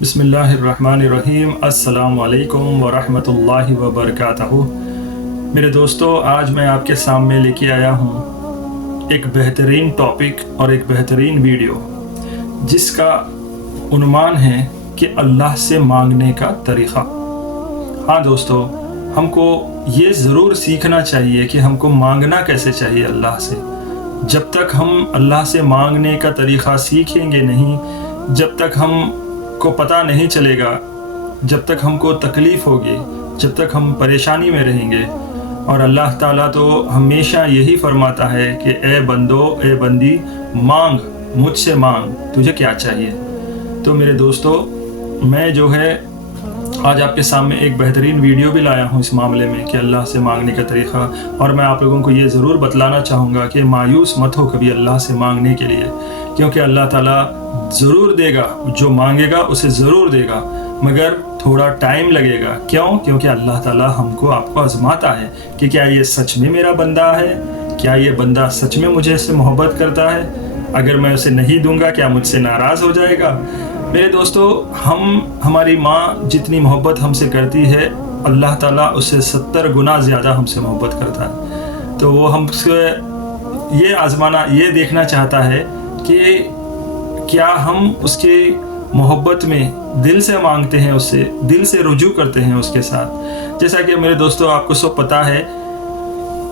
बिस्मिल्लाहिर्रहमानिर्रहीम। अस्सलाम वालेकुम वरहमतुल्लाहि वबरकातुहू। मेरे दोस्तों, आज मैं आपके सामने लेके आया हूँ एक बेहतरीन टॉपिक और एक बेहतरीन वीडियो जिसका उन्वान है कि अल्लाह से मांगने का तरीक़ा। हाँ दोस्तों, हमको ये ज़रूर सीखना चाहिए कि हमको मांगना कैसे चाहिए अल्लाह से। जब तक हम अल्लाह से मांगने का तरीक़ा सीखेंगे नहीं, जब तक हम को पता नहीं चलेगा, जब तक हमको तकलीफ़ होगी, जब तक हम परेशानी में रहेंगे। और अल्लाह ताला तो हमेशा यही फरमाता है कि ए बंदो, ए बंदी, मांग, मुझसे मांग, तुझे क्या चाहिए। तो मेरे दोस्तों, मैं जो है आज आपके सामने एक बेहतरीन वीडियो भी लाया हूँ इस मामले में कि अल्लाह से मांगने का तरीक़ा। और मैं आप लोगों को ये ज़रूर बतलाना चाहूँगा कि मायूस मत हो कभी अल्लाह से मांगने के लिए, क्योंकि अल्लाह ताला ज़रूर देगा, जो मांगेगा उसे ज़रूर देगा, मगर थोड़ा टाइम लगेगा। क्यों? क्योंकि अल्लाह ताला हमको आपको आज़माता है कि क्या ये सच में मेरा बंदा है, क्या ये बंदा सच में मुझे से मोहब्बत करता है। अगर मैं उसे नहीं दूंगा क्या मुझसे नाराज़ हो जाएगा। मेरे दोस्तों, हमारी माँ जितनी मोहब्बत हमसे करती है, अल्लाह ताला उससे 70 गुना ज़्यादा हमसे मोहब्बत करता है। तो वो हमसे ये आज़माना, ये देखना चाहता है कि क्या हम उसके मोहब्बत में दिल से मांगते हैं, उससे दिल से रुजू करते हैं उसके साथ। जैसा कि मेरे दोस्तों आपको सब पता है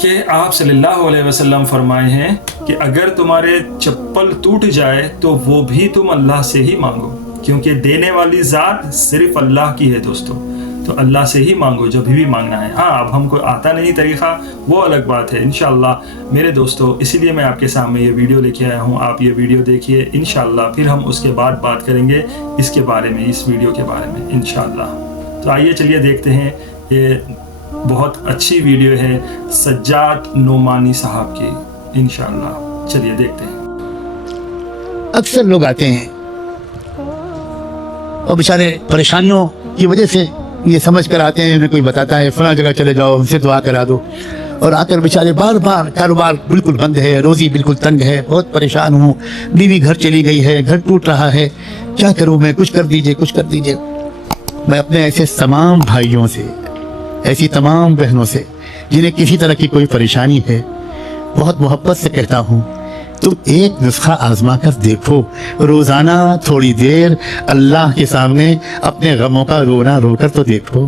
कि आप सल्लल्लाहु अलैहि वसल्लम फरमाए हैं कि अगर तुम्हारे चप्पल टूट जाए तो वो भी तुम अल्लाह से ही मांगो, क्योंकि देने वाली ज़ात सिर्फ अल्लाह की है दोस्तों। तो अल्लाह से ही मांगो जब भी मांगना है। हाँ, अब हमको आता नहीं तरीक़ा, वो अलग बात है इंशाअल्लाह मेरे दोस्तों। इसीलिए मैं आपके सामने ये वीडियो लेके आया हूँ। आप ये वीडियो देखिए इंशाअल्लाह, फिर हम उसके बाद बात करेंगे इसके बारे में, इस वीडियो के बारे में इंशाअल्लाह। तो आइए चलिए देखते हैं। ये बहुत अच्छी वीडियो है सज्जाद नोमानी साहब की, इंशाअल्लाह चलिए देखते हैं। अक्सर लोग आते हैं और बेचारे परेशानियों की वजह से ये समझ कर आते हैं, उन्हें कोई बताता है फलां जगह चले जाओ, उनसे दुआ करा दो, और आकर बेचारे बार बार कारोबार बिल्कुल बंद है, रोज़ी बिल्कुल तंग है, बहुत परेशान हूँ, बीवी घर चली गई है, घर टूट रहा है, क्या करूँ मैं, कुछ कर दीजिए, कुछ कर दीजिए। मैं अपने ऐसे तमाम भाइयों से, ऐसी तमाम बहनों से जिन्हें किसी तरह की कोई परेशानी है, बहुत मोहब्बत से कहता हूँ, तुम एक नुस्खा आजमा कर देखो। रोजाना थोड़ी देर अल्लाह के सामने अपने गमों का रोना रोकर तो देखो,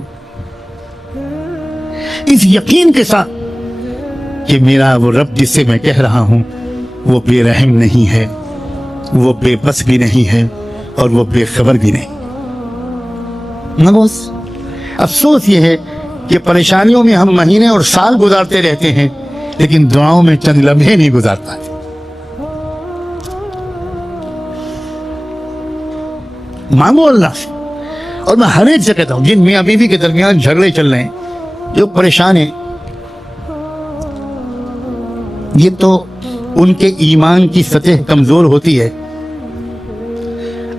इस यकीन के साथ कि मेरा वो रब जिससे मैं कह रहा हूं वो बेरहम नहीं है, वो बेबस भी नहीं है, और वो बेखबर भी नहीं। अफसोस ये है कि परेशानियों में हम महीने और साल गुजारते रहते हैं, लेकिन दुआओं में चंद लम्हे नहीं गुजार पाते। मांगो अल्लाह से। और मैं हर एक से कहता हूं, जिन मियाँ बीवी के दरमियान झगड़े चल रहे हैं, जो परेशान है, ये तो उनके ईमान की सतह कमजोर होती है,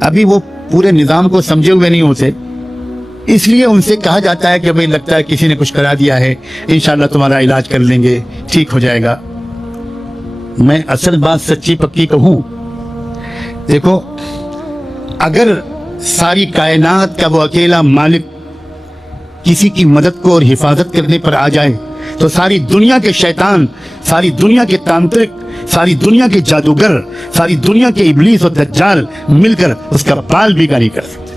अभी वो पूरे निजाम को समझे हुए नहीं होते, इसलिए उनसे कहा जाता है कि भाई लगता है किसी ने कुछ करा दिया है, इंशाल्लाह तुम्हारा इलाज कर लेंगे, ठीक हो जाएगा। मैं असल बात सच्ची पक्की कहूं, देखो, अगर सारी कायनात का वो अकेला मालिक किसी की मदद को और हिफाजत करने पर आ जाए, तो सारी दुनिया के शैतान, सारी दुनिया के तांत्रिक, सारी दुनिया के जादूगर, सारी दुनिया के इब्लीस और दज्जाल मिलकर उसका बाल बिगा नहीं कर सकते।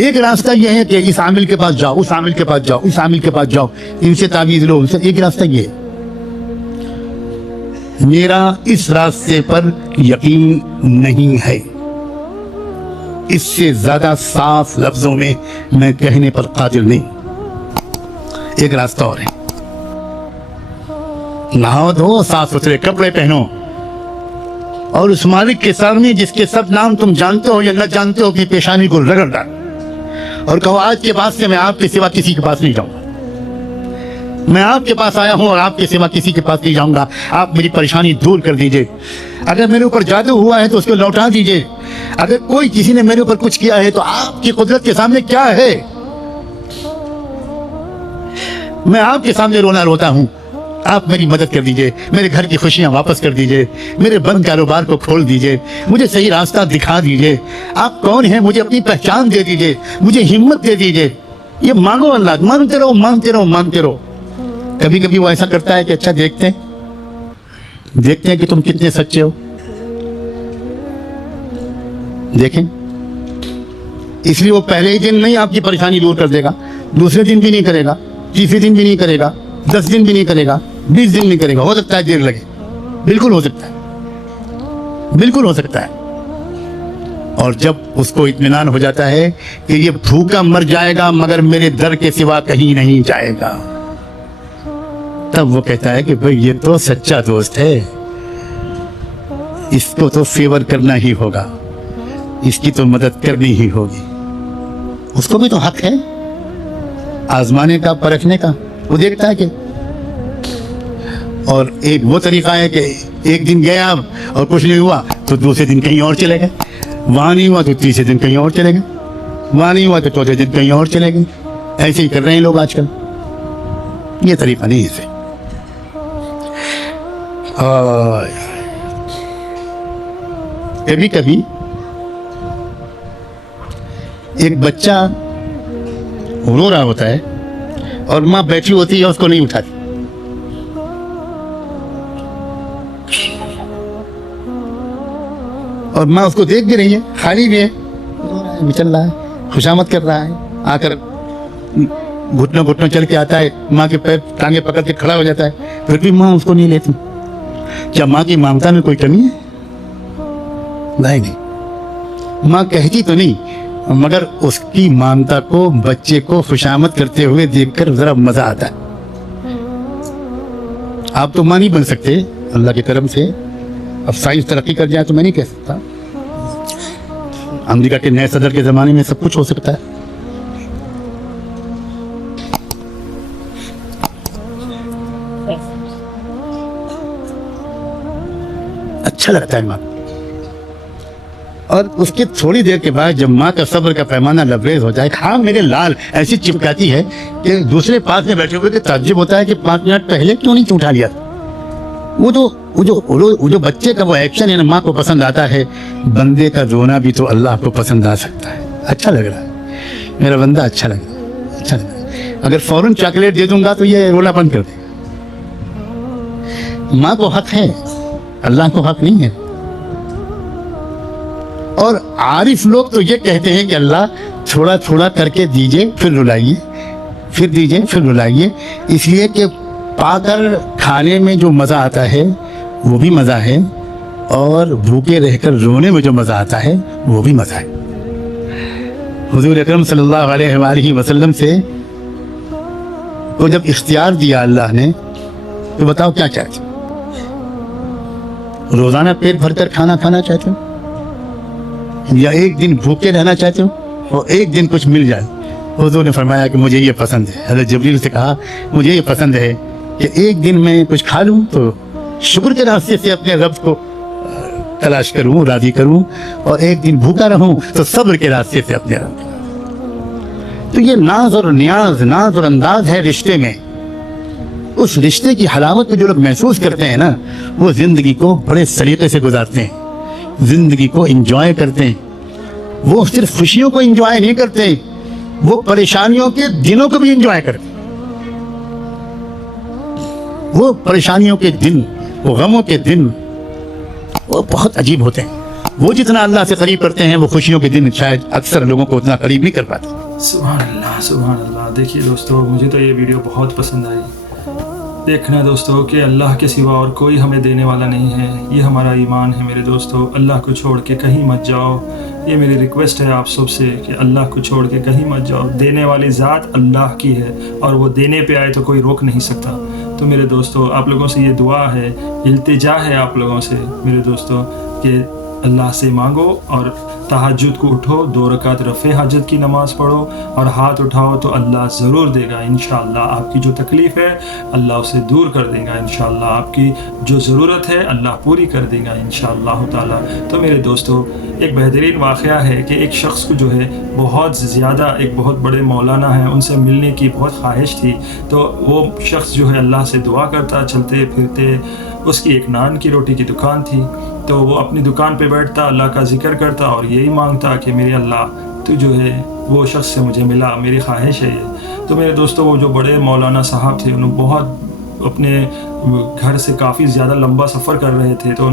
एक रास्ता यह है कि इस आमिल के पास जाओ, उस आमिल के पास जाओ, इस आमिल के पास जाओ, इनसे तावीज़ लो, उनसे। एक रास्ता ये है। मेरा इस रास्ते पर यकीन नहीं है, इससे ज्यादा साफ लफ्जों में मैं कहने पर कादिर नहीं। एक रास्ता और है, नहाओ धो, साफ सुथरे कपड़े पहनो, और उस मालिक के सामने जिसके सब नाम तुम जानते हो या न जानते हो की पेशानी को रगड़ डालो और कहो, आज के बाद से मैं आपके सिवा किसी के पास नहीं जाऊंगा, मैं आपके पास आया हूं और आपके सिवा किसी के पास नहीं जाऊंगा, आप मेरी परेशानी दूर कर दीजिए। अगर मेरे ऊपर जादू हुआ है तो उसको लौटा दीजिए, अगर कोई किसी ने मेरे ऊपर कुछ किया है तो आपकी कुदरत के सामने क्या है, मैं आपके सामने रोना रोता हूं, آپ میری مدد کر دیجئے, میرے گھر کی خوشیاں واپس کر دیجئے, میرے بند کاروبار کو کھول دیجئے, مجھے صحیح راستہ دکھا دیجئے, آپ کون ہیں مجھے اپنی پہچان دے دیجئے, مجھے ہمت دے دیجئے. یہ مانگو اللہ, مانگتے رہو مانگتے رہو مانگتے رہو. کبھی کبھی وہ ایسا کرتا ہے کہ اچھا دیکھتے ہیں کہ تم کتنے سچے ہو. دیکھیں, اس لیے وہ پہلے ہی دن نہیں آپ کی پریشانی دور کر دے گا, دوسرے دن بھی نہیں کرے گا, تیسرے دن بھی نہیں کرے گا, 10 دن بھی نہیں کرے گا, 20 دن نہیں کرے گا. ہو سکتا ہے دیر لگے, بالکل ہو سکتا ہے, بالکل ہو سکتا ہے. اور جب اس کو اطمینان ہو جاتا ہے کہ یہ بھوکا مر جائے گا مگر میرے در کے سوا کہیں نہیں جائے گا, تب وہ کہتا ہے کہ بھئی یہ تو سچا دوست ہے, اس کو تو فیور کرنا ہی ہوگا, اس کی تو مدد کرنی ہی ہوگی. اس کو بھی تو حق ہے آزمانے کا, پرکھنے کا. وہ دیکھتا ہے کہ, اور ایک وہ طریقہ ہے کہ ایک دن گیا اور کچھ نہیں ہوا تو دوسرے دن کہیں اور چلے گئے, وہاں نہیں ہوا تو تیسرے دن کہیں اور چلے گئے, وہاں نہیں ہوا تو چوتھے دن کہیں اور چلے گئے. ایسے ہی کر رہے ہیں لوگ آج کل. یہ طریقہ نہیں ہے. کبھی کبھی ایک بچہ رو رہا ہوتا ہے اور ماں بیٹھی ہوتی ہے, اس کو نہیں اٹھاتی. اور ماں اس کو دیکھ بھی رہی ہے, خالی بھی ہے, چل رہا ہے, خوشامد کر رہا ہے, آ کر گھٹنوں گھٹنوں چل کے آتا ہے, ماں کے پیر ٹانگیں پکڑ کے کھڑا ہو جاتا ہے, پھر بھی ماں اس کو نہیں لیتی. کیا ماں کی ممتا میں کوئی کمی ہے؟ نہیں, ماں کہتی تو نہیں, مگر اس کی ممتا کو بچے کو خوشامد کرتے ہوئے دیکھ کر ذرا مزہ آتا ہے. آپ تو ماں نہیں بن سکتے اللہ کے کرم سے. اب سائنس ترقی کر جائے تو میں نہیں کہہ سکتا. امریکہ کے نئے صدر کے زمانے میں سب کچھ ہو سکتا ہے. اچھا لگتا ہے ماں. اور اس کے تھوڑی دیر کے بعد جب ماں کا صبر کا پیمانہ لبریز ہو جائے, ہاں میرے لال ایسی چپکاتی ہے کہ دوسرے پاس میں بیٹھے ہوئے کہ تعجب ہوتا ہے کہ 5 منٹ پہلے کیوں نہیں اٹھا لیا. وہ جو بچے کا وہ ایکشن ہے نا, ماں کو پسند آتا ہے. بندے کا رونا بھی تو اللہ کو پسند آ سکتا ہے. اچھا لگ رہا ہے میرا بندہ, اچھا لگ رہا ہے, اچھا لگ رہا ہے. اگر فوراً چاکلیٹ دے دوں گا تو یہ رونا بند کر دے گا. ماں کو حق ہے, اللہ کو حق نہیں ہے. اور عارف لوگ تو یہ کہتے ہیں کہ اللہ تھوڑا تھوڑا کر کے دیجئے, پھر رلائیے, پھر دیجئے, پھر رلائیے. اس لیے کہ پا کر کھانے میں جو مزہ آتا ہے وہ بھی مزہ ہے, اور بھوکے رہ کر رونے میں جو مزہ آتا ہے وہ بھی مزہ ہے. حضور اکرم صلی اللہ علیہ وآلہ وسلم سے کو جب اختیار دیا اللہ نے تو بتاؤ کیا چاہتے ہو؟ روزانہ پیٹ بھر کر کھانا کھانا چاہتے ہو, یا ایک دن بھوکے رہنا چاہتے ہو اور ایک دن کچھ مل جائے؟ حضور نے فرمایا کہ مجھے یہ پسند ہے. حضرت جبریل سے کہا مجھے یہ پسند ہے کہ ایک دن میں کچھ کھا لوں تو شکر کے راستے سے اپنے رب کو تلاش کروں, راضی کروں, اور ایک دن بھوکا رہوں تو صبر کے راستے سے اپنے رب کو. تو یہ ناز اور نیاز, ناز اور انداز ہے رشتے میں. اس رشتے کی حلاوت کو جو لوگ محسوس کرتے ہیں نا, وہ زندگی کو بڑے سلیقے سے گزارتے ہیں, زندگی کو انجوائے کرتے ہیں. وہ صرف خوشیوں کو انجوائے نہیں کرتے, وہ پریشانیوں کے دنوں کو بھی انجوائے کرتے ہیں. وہ پریشانیوں کے دن, وہ غموں کے دن, وہ بہت عجیب ہوتے ہیں. وہ جتنا اللہ سے قریب کرتے ہیں وہ خوشیوں کے دن شاید اکثر لوگوں کو اتنا قریب نہیں کر پاتے. سبحان اللہ, سبحان اللہ. دیکھیے دوستو, مجھے تو یہ ویڈیو بہت پسند آئی. دیکھنا دوستو کہ اللہ کے سوا اور کوئی ہمیں دینے والا نہیں ہے. یہ ہمارا ایمان ہے میرے دوستو. اللہ کو چھوڑ کے کہیں مت جاؤ. یہ میری ریکویسٹ ہے آپ سب سے کہ اللہ کو چھوڑ کے کہیں مت جاؤ. دینے والی ذات اللہ کی ہے, اور وہ دینے پہ آئے تو کوئی روک نہیں سکتا. تو میرے دوستو, آپ لوگوں سے یہ دعا ہے, التجا ہے آپ لوگوں سے میرے دوستو, کہ अल्लाह से मांगो और तहज्जुद को उठो, 2 रकात रफ़े हाजत की नमाज पढ़ो और हाथ उठाओ तो अल्लाह ज़रूर देगा इंशाअल्लाह। आपकी जो तकलीफ़ है अल्लाह उसे दूर कर देगा इंशाअल्लाह। आपकी जो ज़रूरत है अल्लाह पूरी कर देगा इंशाअल्लाह ताला। तो मेरे दोस्तों, एक बेहतरीन वाक़या है कि एक शख्स को जो है बहुत ज़्यादा एक बहुत बड़े मौलाना हैं, उनसे मिलने की बहुत ख्वाहिश थी। तो वो शख्स जो है अल्लाह से दुआ करता, चलते फिरते, उसकी एक नान की रोटी की दुकान थी, तो वो अपनी दुकान पे बैठता, अल्लाह का ज़िक्र करता और यही मांगता कि मेरे अल्लाह तू जो है वो शख्स से मुझे मिला, मेरी ख्वाहिश है ये। तो मेरे दोस्तों, वो जो बड़े मौलाना साहब थे, उन्होंने बहुत अपने घर से काफ़ी ज़्यादा लंबा सफ़र कर रहे थे, तो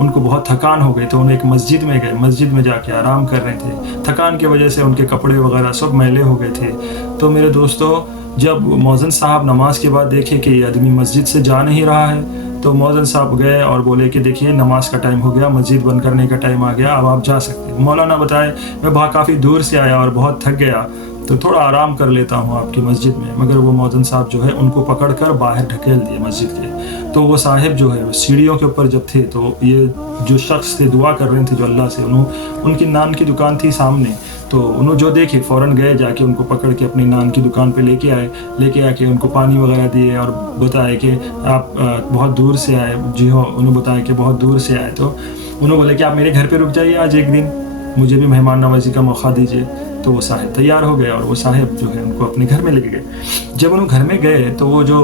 उनको बहुत थकान हो गई, तो उन्हें एक मस्जिद में गए, मस्जिद में जाके आराम कर रहे थे। थकान की वजह से उनके कपड़े वगैरह सब मैले हो गए थे। तो मेरे दोस्तों, जब मौज़िन साहब नमाज के बाद देखे कि ये आदमी मस्जिद से जा नहीं रहा है, तो मौज़िन साहब गए और बोले कि देखिए नमाज का टाइम हो गया, मस्जिद बंद करने का टाइम आ गया, अब आप जा सकते हैं। मौलाना बताए, मैं काफ़ी दूर से आया और बहुत थक गया, तो थोड़ा आराम कर लेता हूँ आपकी मस्जिद में। मगर वो मौज़िन साहब जो है उनको पकड़ कर बाहर ढकेल दिए मस्जिद के। तो वो साहिब जो है सीढ़ियों के ऊपर जब थे, तो ये जो शख्स थे दुआ कर रहे थे जो अल्लाह से, उनकी नान की दुकान थी सामने, तो उन्होंने जो देखे फ़ौरन गए, जाके उनको पकड़ के अपनी नान की दुकान पे लेके आके उनको पानी वगैरह दिए और बताया कि आप बहुत दूर से आए। जी हो, उन्होंने बताया कि बहुत दूर से आए। तो उन्होंने बोले कि आप मेरे घर पे रुक जाइए आज एक दिन, मुझे भी मेहमान नवाजी का मौका दीजिए। तो वो साहिब तैयार हो गए और वो साहिब जो है उनको अपने घर में लेके गए। जब उन्होंने घर में गए तो वो जो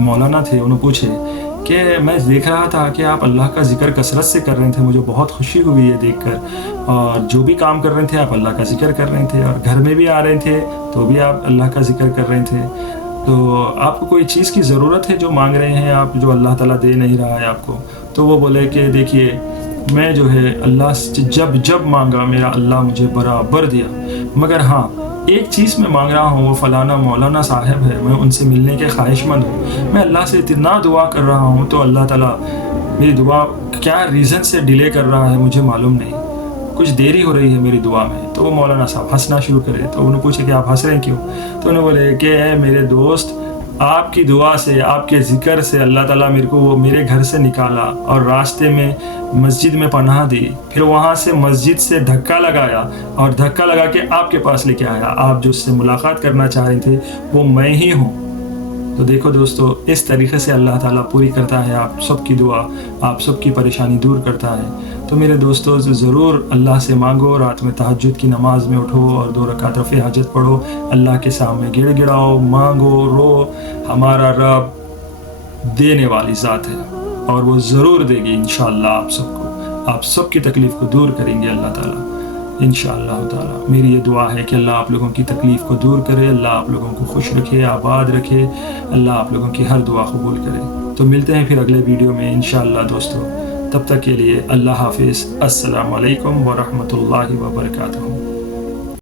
मौलाना थे उन्होंने पूछे कि मैं देख रहा था कि आप अल्लाह का ज़िक्र कसरत से कर रहे थे, मुझे बहुत खुशी हुई है देखकर, और जो भी काम कर रहे थे आप अल्लाह का ज़िक्र कर रहे थे, और घर में भी आ रहे थे तो भी आप अल्लाह का ज़िक्र कर रहे थे। तो आपको कोई चीज़ की ज़रूरत है जो मांग रहे हैं आप, जो अल्लाह ताला दे नहीं रहा है आपको? तो वो बोले कि देखिए, मैं जो है अल्लाह से जब मांगा मेरा अल्लाह मुझे बराबर दिया, मगर हाँ एक चीज़ मैं मांग रहा हूँ, वो फ़लाना मौलाना साहब है, मैं उनसे मिलने के ख्वाहिशमंद हूँ। मैं अल्लाह से इतना दुआ कर रहा हूँ, तो अल्लाह ताला मेरी दुआ क्या रीज़न से डिले कर रहा है मुझे मालूम नहीं, कुछ देरी हो रही है मेरी दुआ में। तो वो मौलाना साहब हंसना शुरू करे। तो उन्होंने पूछा कि आप हंस रहे हैं क्यों? तो उन्होंने बोले कि मेरे दोस्त, आपकी दुआ से, आपके ज़िक्र से अल्लाह ताला मेरे को वो मेरे घर से निकाला और रास्ते में मस्जिद में पनाह दी, फिर वहाँ से मस्जिद से धक्का लगाया और धक्का लगा के आपके पास लेके आया। आप जो उससे मुलाकात करना चाह रहे थे वो मैं ही हूँ। तो देखो दोस्तों, इस तरीक़े से अल्लाह ताला पूरी करता है आप सबकी दुआ, आप सबकी परेशानी दूर करता है। तो मेरे दोस्तों, ज़रूर अल्लाह से मांगो, रात में तहज्जुद की नमाज में उठो और 2 रकात रफ़े हाजत पढ़ो, अल्लाह के सामने गिड़गिड़ाओ, मांगो, रो। हमारा रब देने वाली ज़ात है और वो ज़रूर देगी इंशाअल्लाह आप सबको, आप सबकी तकलीफ़ को दूर करेंगे अल्लाह ताला इंशाअल्लाह ताला। मेरी ये दुआ है कि अल्लाह आप लोगों की तकलीफ़ को दूर करे, अल्लाह आप लोगों को खुश रखे, आबाद रखे, अल्लाह आप लोगों की हर दुआ कबूल करे। तो मिलते हैं फिर अगले वीडियो में इंशाअल्लाह दोस्तों। तब तक के लिए अल्लाह हाफिज़। अस्सलामु अलैकुम व रहमतुल्लाहि व बरकातुहू।